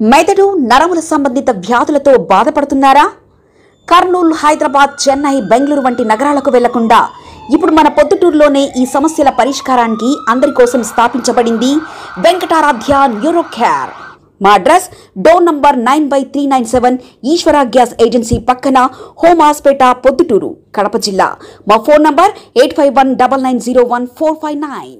మెదడు నరముల సంబంధిత వ్యాధులతో బాధపడుతున్నారా? కర్నూలు, హైదరాబాద్, చెన్నై, బెంగళూరు వంటి నగరాలకు వెళ్లకుండా ఇప్పుడు మన పొద్దుటూరులోనే ఈ సమస్యల పరిష్కారానికి అందరి కోసం స్థాపించబడింది వెంకటారాధ్య న్యూరో కేర్. మా అడ్రస్ డోర్ నంబర్ 9/397 ఈశ్వర గ్యాస్ ఏజెన్సీ పక్కన, హోమాస్పేట, పొద్దుటూరు, కడప జిల్లా. మా ఫోన్ నంబర్ 8519901459.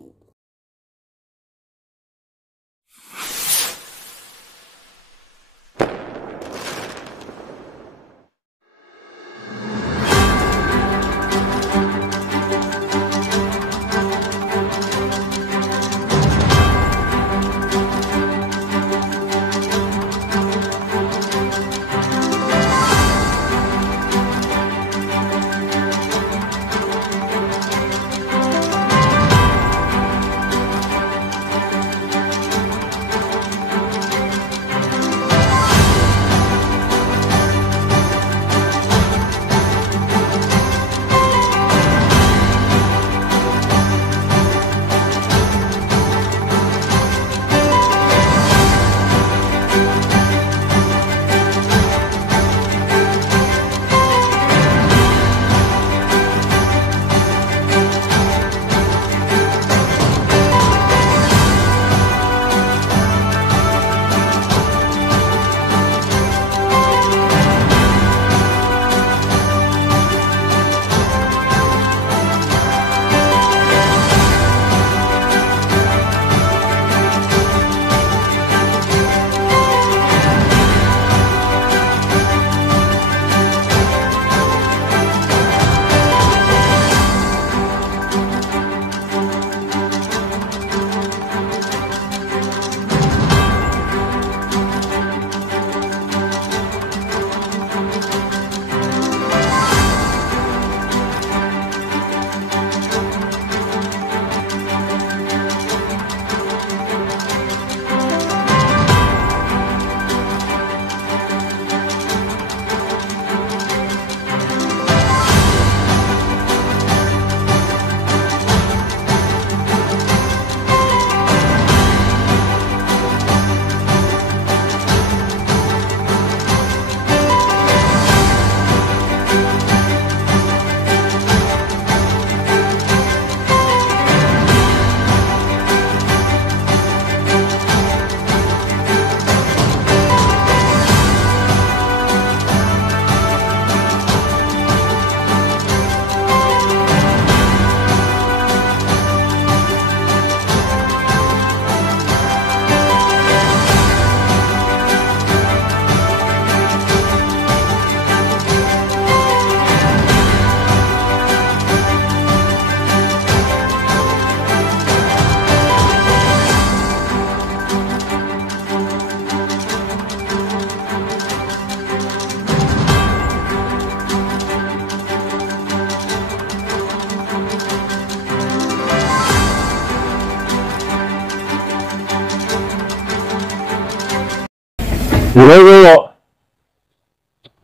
ఈరోజు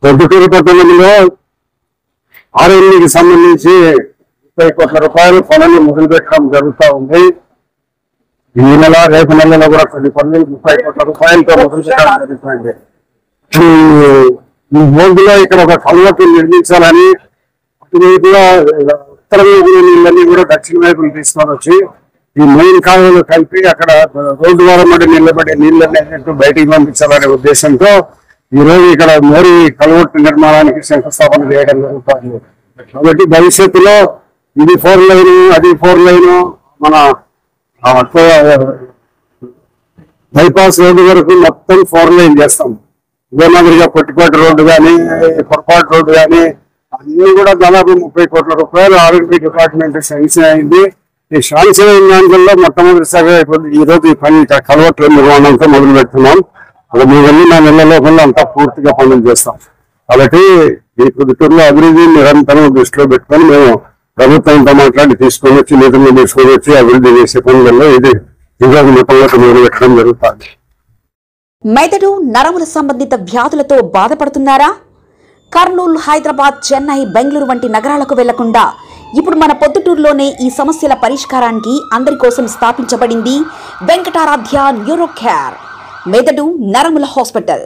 పొద్దుటూరు పట్టణంలో ఆర్ఎంఈకి సంబంధించి 30 కోట్ల రూపాయలు పనులు మొదలు పెట్టడం జరుగుతూ ఉంది. ఈ నెల, రేపు నెలలో కూడా కొన్ని పనులు 30 కోట్ల రూపాయలతో మొదలు పెట్టడం జరుగుతుంది. ఈ బోర్డులో ఇక్కడ ఒక కల్వర్టు నిర్మించాలని, అటువైపుగా ఉత్తర వైపు నీళ్ళన్నీ కూడా దక్షిణ వైపులు తీసుకొని వచ్చి ఈ మెయిన్ కాలువలు కలిపి అక్కడ రోడ్డు ద్వారా నిలబడే నీళ్ళని బయటికి పంపించాలనే ఉద్దేశంతో ఈ రోజు ఇక్కడ మోరీ కల్వర్టు నిర్మాణానికి శంకుస్థాపన చేయడం జరుగుతుంది. కాబట్టి భవిష్యత్తులో ఇది 4 లైన్, అది 4 లైన్, మన బైపాస్ రోడ్డు వరకు మొత్తం 4 లైన్ చేస్తాం. ఇదే మాదిరిగా పొట్టిపాటి రోడ్డు కానీ, పొరపాటు రోడ్డు కానీ అన్ని కూడా దాదాపు 30 కోట్ల రూపాయలు ఆర్ఎండ్బి డిపార్ట్మెంట్ శాంక్షన్ అయింది. ఈ శాంక్షన్ అయిన దాంట్లో మొట్టమొదటిసారిగా ఈ రోజు ఈ పని కల్వర్టు నిర్మాణంతో మొదలు పెడుతున్నాం. అది మీ వెళ్ళి నా నెల లోపల అంతా పూర్తిగా పనులు చేస్తాం. కాబట్టి ఈ పొద్దుటూరులో అభివృద్ధి నిరంతరం దృష్టిలో పెట్టుకొని మేము ప్రభుత్వంతో మాట్లాడి తీసుకొని వచ్చి, నిధులు తీసుకొని వచ్చి అభివృద్ధి చేసే పనులలో ఇది ఈరోజు మొట్టమొదటి మొదలు పెట్టడం జరుగుతుంది. మెదడు నరముల సంబంధిత వ్యాధులతో బాధపడుతున్నారా? కర్నూలు, హైదరాబాద్, చెన్నై, బెంగళూరు వంటి నగరాలకు వెళ్లకుండా ఇప్పుడు మన పొద్దుటూరులోనే ఈ సమస్యల పరిష్కారానికి అందరి కోసం స్థాపించబడింది వెంకటారాధ్య న్యూరో కేర్. మెదడు నరముల hospital,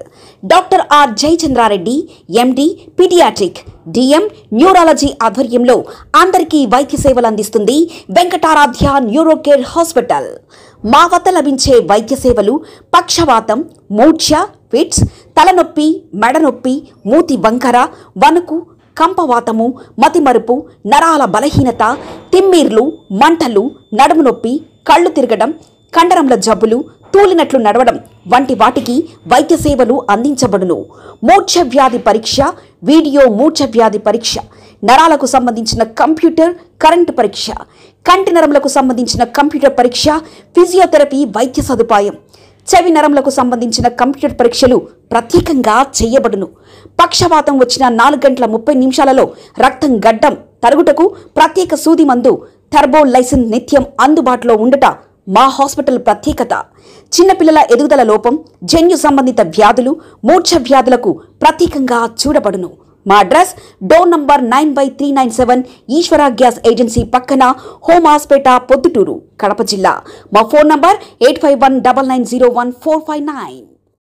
doctor R Jayachandra Reddy MD paediatric DM neurology ఆధ్వర్యంలో అందరికీ వైద్య సేవలు అందిస్తుంది వెంకటారాధ్య న్యూరోకేర్ హాస్పిటల్. మా వద్ద లభించే వైద్య సేవలు పక్షవాతం, మూర్ఛ, ఫిట్స్, తలనొప్పి, మెడనొప్పి, మూతి వంకర, వణుకు, కంపవాతము, మతిమరుపు, నరాల బలహీనత, తిమ్మిర్లు, మంటలు, నడుము నొప్పి, కళ్ళు తిరగడం, కండరంల జబ్బులు, తూలినట్లు నడవడం వంటి వాటికి వైద్య సేవలు అందించబడును. మూర్ఛ వ్యాధి పరీక్ష, వీడియో మూర్ఛ వ్యాధి పరీక్ష, నరాలకు సంబంధించిన కంప్యూటర్ కరెంటు పరీక్ష, కంటి నరములకు సంబంధించిన కంప్యూటర్ పరీక్ష, ఫిజియోథెరపీ వైద్య సదుపాయం, చెవి నరములకు సంబంధించిన కంప్యూటర్ పరీక్షలు ప్రత్యేకంగా చేయబడును. పక్షవాతం వచ్చిన 4 గంటల 30 నిమిషాలలో రక్తం గడ్డం తరుగుటకు ప్రత్యేక సూది మందు థర్బోలైసిన్ నిత్యం అందుబాటులో ఉండట మా హాస్పిటల్ ప్రత్యేకత. చిన్నపిల్లల ఎదుగుదల లోపం, జన్యు సంబంధిత వ్యాధులు, మూర్ఛ వ్యాధులకు ప్రత్యేకంగా చూడబడును. మా అడ్రస్ డోర్ నంబర్ 9/397 ఈశ్వర గ్యాస్ ఏజెన్సీ పక్కన, హోమాస్పేట, పొద్దుటూరు, కడప జిల్లా. మా ఫోన్ నంబర్ 8519901459.